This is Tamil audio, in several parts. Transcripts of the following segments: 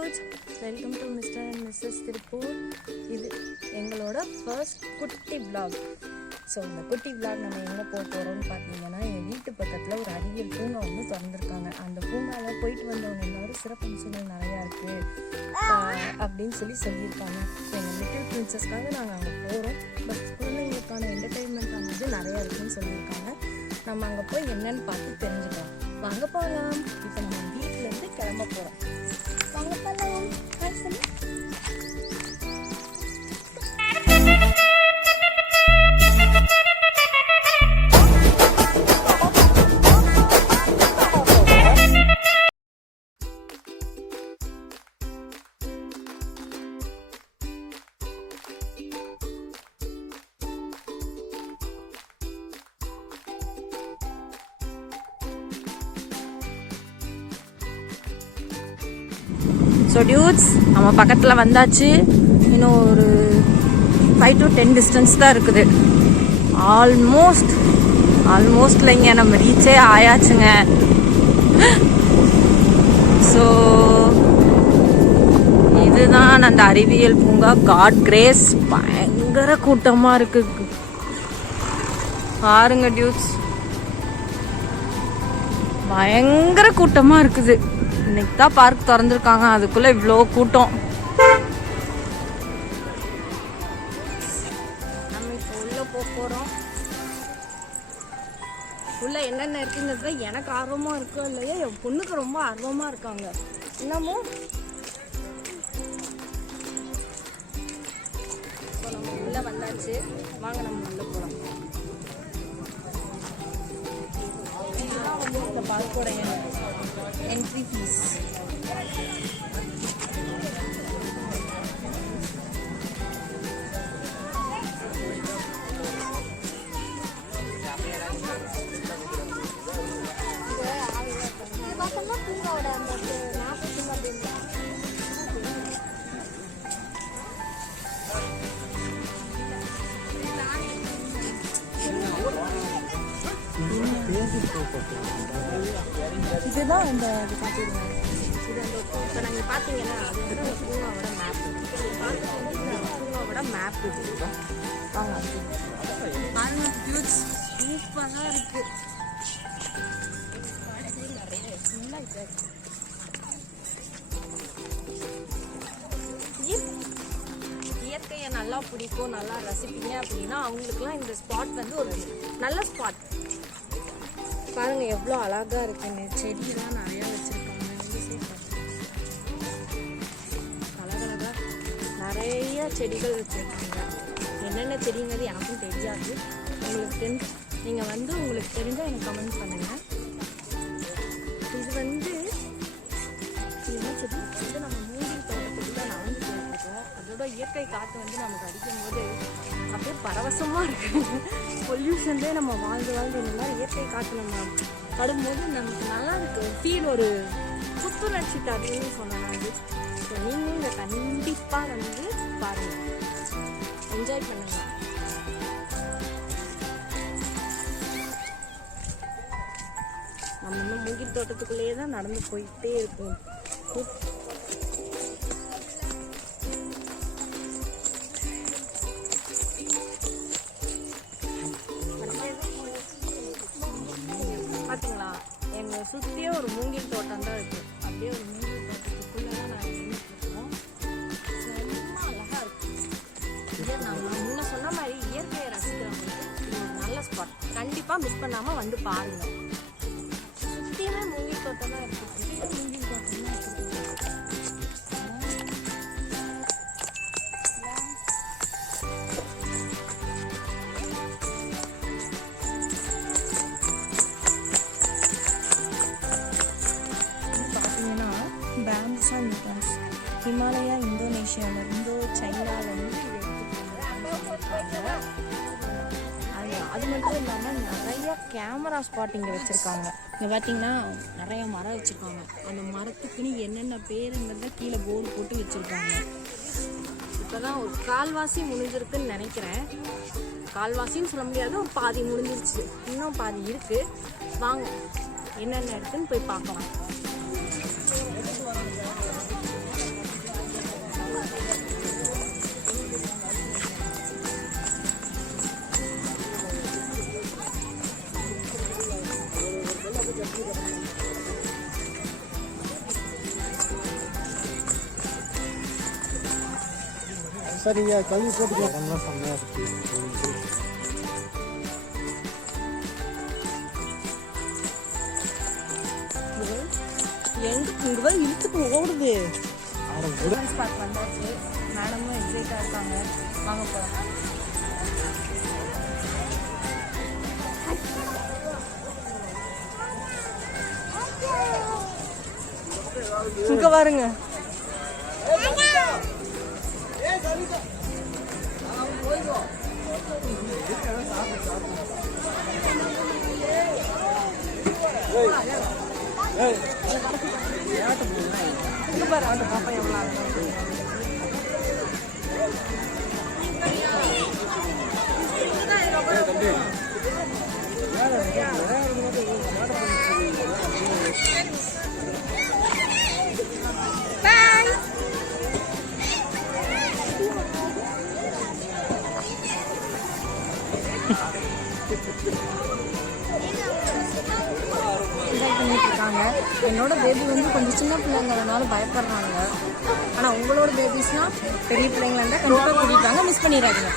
Dudes, welcome to Mr and Mrs Tiruppur. இது எங்களோட ஃபர்ஸ்ட் குட்டி விளாக். ஸோ இந்த குட்டி விளாக் நம்ம எங்கே போக போகிறோம்னு பார்த்தீங்கன்னா, எங்கள் வீட்டு பக்கத்தில் ஒரு அறிவியல் பூங்கா வந்து திறந்துருக்காங்க. அந்த பூங்காவில் போயிட்டு வந்தவங்க எல்லோரும் சிறப்பம்சங்கள் நிறையா இருக்குது அப்படின்னு சொல்லியிருக்காங்க. எங்கள் லிட்டில் பிரின்சஸ்க்காக நாங்கள் அங்கே போகிறோம். பட் குழந்தைங்களுக்கான என்டர்டெயின்மெண்ட்டானது நிறையா இருக்குதுன்னு சொல்லியிருக்காங்க. நம்ம அங்கே போய் என்னன்னு பார்த்து தெரிஞ்சுக்கலாம். வாங்க போகலாம். இப்போ நம்ம வீட்டிலேருந்து கிளம்ப போகிறோம். வாங்க போகலாம். ஹாய் சொல்லு. ஸோ டியூட்ஸ், நம்ம பக்கத்தில் வந்தாச்சு. இன்னும் ஒரு 5 to 10 டிஸ்டன்ஸ் தான் இருக்குது. ஆல்மோஸ்ட் இல்லைங்க, நம்ம ரீச்சே ஆயாச்சுங்க. ஸோ இதுதான் அந்த அறிவியல் பூங்கா. God grace. பயங்கர கூட்டமாக இருக்கு பாருங்க டியூட்ஸ், பயங்கர கூட்டமாக இருக்குது. இன்னைக்கு தான் பார்க் திறந்துருக்காங்க, அதுக்குள்ள இவ்வளோ கூட்டம். நம்ம இப்போ உள்ள போகிறோம். உள்ள என்னென்ன இருக்குங்கிறது எனக்கு ஆர்வமா இருக்கோ இல்லையா, என் பொண்ணுக்கு ரொம்ப ஆர்வமா இருக்காங்க. இன்னமும் நம்ம உள்ள வந்தாச்சு. வாங்க நம்ம உள்ள போகலாம். இதுதான் வந்து இந்த பார்க்கோட என்ட்ரி ஃபீஸ். இதுதான் இந்த இது காட்டிடுங்க. இது அந்த இப்போ நாங்கள் பார்த்தீங்கன்னா அது வந்து அந்த பூங்காவோட மேப். பூங்காவோட மேப் இது. வாங்க பாருங்க டியூட்ஸ், சூப்பராக இருக்கு. இயற்கையை நல்லா பிடிக்கும், நல்லா ரசிப்பீங்க அப்படின்னா அவங்களுக்குலாம் இந்த ஸ்பாட் வந்து ஒரு நல்ல ஸ்பாட். பாருங்க எவ்வளோ அழகா இருக்குங்க. செடியெல்லாம் நிறைய வச்சிருக்காங்க. அழகழகா நிறைய செடிகள் வச்சிருக்காங்க. என்னென்ன செடிங்கிறது எனக்கும் தெரியாது. உங்களுக்கு நீங்கள் வந்து உங்களுக்கு தெரிஞ்சால் எனக்கு கமெண்ட் பண்ணுங்க. இது வந்து என்ன செடி வந்து நம்ம மூங்கில் தோட்டத்துக்கு தான் நடந்து போயிருக்கோம். அதோட இயற்கை காற்று வந்து நமக்கு அடிக்கும்போது அப்படியே பரவசமாக இருக்குது. பொல்யூஷன்லேயே நம்ம வாழ்ந்து இந்த மாதிரி இயற்கை காற்று நம்ம படும்போது நமக்கு நல்லா இருக்கு. ஃபீல் ஒரு புத்துணர்ச்சி தருன்னு சொன்னாங்க. ஸோ நீங்களும் இதை கண்டிப்பாக வந்து பாருங்கள், என்ஜாய் பண்ணுங்க. நம்ம இன்னும் மூங்கில் தோட்டத்துக்குள்ளேயே தான் நடந்து போயிட்டே இருக்கும். பார்த்தீங்களா, எங்களை சுற்றியே ஒரு மூங்கில் தோட்டம் தான் இருக்குது. அப்படியே ஒரு மூங்கில் தோட்டத்துக்குள்ளே தான் நாங்கள் நின்றுட்டுருக்கோம். ரொம்ப அழகாக இருக்குது. நம்ம முன்ன சொன்ன மாதிரி இயற்கையை ரசிக்கிறவங்களுக்கு இது ஒரு நல்ல ஸ்பாட். கண்டிப்பாக மிஸ் பண்ணாமல் வந்து பாருங்கள். சுற்றியுமே மூங்கில் தோட்டம் தான் இருக்குது. மூங்கில் தோட்டம் தான் இருக்குது. ஹிமாலயா, இந்தோனேஷியாவிலேருந்து, சைனாவிலேருந்து இது எடுத்துருக்காங்க. அது மட்டும் இல்லாமல் நிறைய கேமரா ஸ்பாட் இங்கே வச்சுருக்காங்க. இங்கே பார்த்தீங்கன்னா நிறைய மரம் வச்சுருக்காங்க. அந்த மரத்துக்குன்னு என்னென்ன பேருங்கிறத கீழே போர்டு போட்டு வச்சுருக்காங்க. இப்போ தான் ஒரு கால்வாசி முடிஞ்சிருக்குன்னு நினைக்கிறேன். கால்வாசின்னு சொல்ல முடியாது, ஒரு பாதி முடிஞ்சிருச்சு, இன்னும் பாதி இருக்குது. வாங்க என்னென்ன இருக்குன்னு போய் பார்க்கலாம். சரிங்க கழுவி போட்டுக்கலாம். இடம்லாம் செம்மையாக இருக்குது. இங்கே வர இழுத்துக்கு ஓடுது. பார்க் வந்தாச்சு. மேடமும் எக்ஸைட்டாக இருக்காங்க. வாங்க போகலாம். இங்க பாருங்க. பாப்பா எவ்வளோ பண்ணிட்டுருக்காங்க. என்னோட பேபி வந்து கொஞ்சம் சின்ன பிள்ளைங்கிறதுனால பயப்படுறாங்க. ஆனால் உங்களோட பேபிஸ்னால் பெரிய பிள்ளைங்களா இருந்தால் கண்டிப்பாக கூட்டிட்டாங்க. மிஸ் பண்ணிடாதீங்க.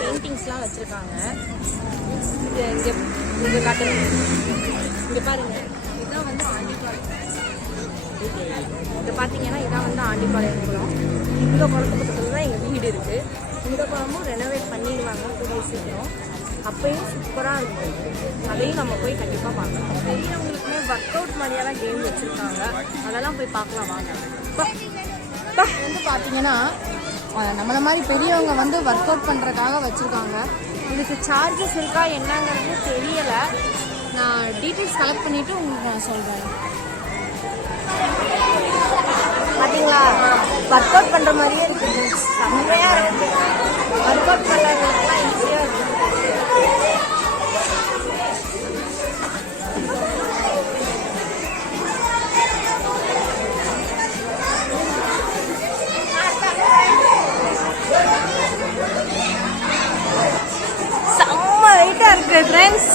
பெயிண்டிங்ஸ்லாம் வச்சுருக்காங்க. இது இங்கே காட்டுங்க. இங்கே பாருங்க. இதுதான் வந்து ஆண்டிபாளையம். இங்கே பார்த்தீங்கன்னா இதான் வந்து ஆண்டிபாளையம் குளம். இந்த குளத்து பக்கத்தில் தான் எங்கள் வீடு இருக்குது. இந்த குளமும் ரெனோவேட் பண்ணிடுவாங்க கூடிய சீக்கிரம். அப்பயும் சூப்பராக இருக்கும். அதையும் நம்ம போய் கண்டிப்பாக பார்க்கணும். பெரியவங்களுக்குமே ஒர்க் அவுட் மாதிரியெல்லாம் கேம் வச்சுருக்காங்க. அதெல்லாம் போய் பார்க்கலாம் வாங்க. வந்து பார்த்தீங்கன்னா நம்மளை மாதிரி பெரியவங்க வந்து ஒர்க் அவுட் பண்ணுறதுக்காக வச்சுருக்காங்க. இதுக்கு சார்ஜஸ் இருக்கா என்னங்கிறது தெரியலை. நான் டீட்டெயில்ஸ் கலெக்ட் பண்ணிவிட்டு உங்களுக்கு நான் சொல்கிறேன். பார்த்தீங்களா, ஒர்க் அவுட் பண்ணுற மாதிரியே இருக்குது. செம்மையாக இருக்குது. ஒர்க் அவுட் பண்ணுறவங்களுக்குலாம் ஈஸியாக இருக்குது. செம்ம வெயிட்டாக இருக்குது ஃப்ரெண்ட்ஸ்.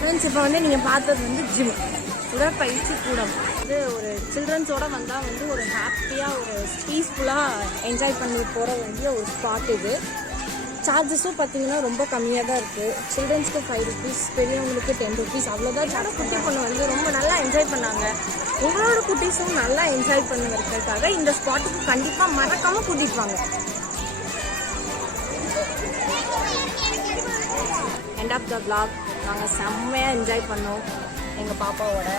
ஃப்ரெண்ட்ஸ், இப்போ வந்து நீங்கள் பார்த்தது வந்து ஜிம், உடற்பயிற்சி கூடம். வந்து ஒரு சில்ட்ரன்ஸோடு வந்தால் வந்து ஒரு ஹாப்பியாக ஒரு பீஸ்ஃபுல்லாக என்ஜாய் பண்ணி போகிற வேண்டிய ஒரு ஸ்பாட் இது. சார்ஜஸும் பார்த்தீங்கன்னா ரொம்ப கம்மியாக தான் இருக்குது. சில்ட்ரன்ஸ்க்கு 5 rupees, பெரியவங்களுக்கு 10 rupees, அவ்வளோதான். சார் குட்டி பொண்ணு வந்து ரொம்ப நல்லா என்ஜாய் பண்ணாங்க. உங்களோட குட்டீஸும் நல்லா என்ஜாய் பண்ணுங்கிறதுக்காக இந்த ஸ்பாட்டுக்கு கண்டிப்பாக மறக்காமல் கூட்டிட்டு வாங்க. End of the vlog. நாங்கள் செம்மையாக என்ஜாய் பண்ணோம் எங்கள் பாப்பாவோட.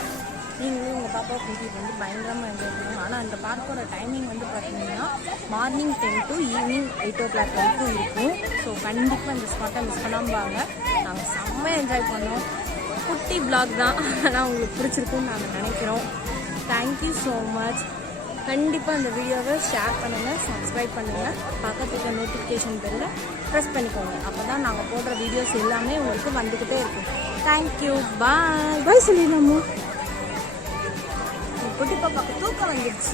நீங்களும் உங்கள் பாப்பாவை கூட்டிகிட்டு வந்து பயங்கரமாக என்ஜாய் பண்ணுவோம். ஆனால் அந்த பார்க்கோட டைமிங் வந்து பார்த்தீங்கன்னா மார்னிங் 10 to ஈவினிங் 8 o'clock வரைக்கும் இருக்கும். ஸோ கண்டிப்பாக இந்த ஸ்பாட்டை மிஸ் பண்ணாமல் வாங்க. நாங்கள் செம்மையாக என்ஜாய் பண்ணோம். குட்டி vlog தான், ஆனால் உங்களுக்கு பிடிச்சிருக்குன்னு நாங்கள் நினைக்கிறோம். Thank you so much. கண்டிப்பாக இந்த வீடியோவை ஷேர் பண்ணுங்கள், சப்ஸ்கிரைப் பண்ணுங்கள், பக்கத்துக்கு நோட்டிஃபிகேஷன் பெல்ல ப்ரெஸ் பண்ணிக்கோங்க. அப்போ தான் நாங்கள் போடுற வீடியோஸ் எல்லாமே உங்களுக்கு வந்துக்கிட்டே இருக்கும். தேங்க்யூ. பாய். பாய் சொல்லிடலாமோ? குட்டி பாப்பாக்கு தூக்கம் வந்துடுச்சு.